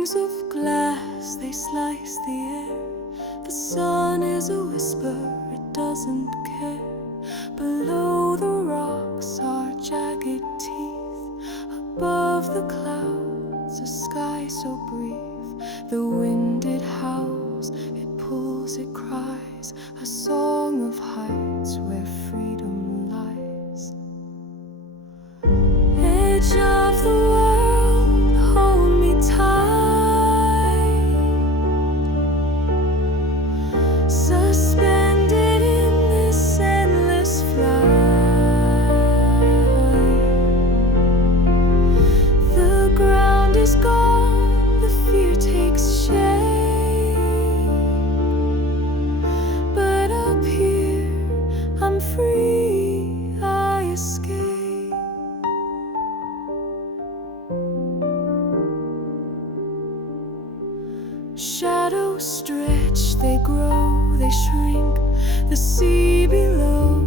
Wings of glass, they slice the air. The sun is a whisper, it doesn't care. Below the rocks are jagged teeth. Above the clouds, a sky so brief. The wind it howls, it pulls, it cries. A song of heights where freedom lies. Edge of the world, hold me tight. Suspended in this endless flight. The ground is gone, the fear takes shape. But up here, I'm free, I escape. Shadows stretch, they grow, they shrink. The sea below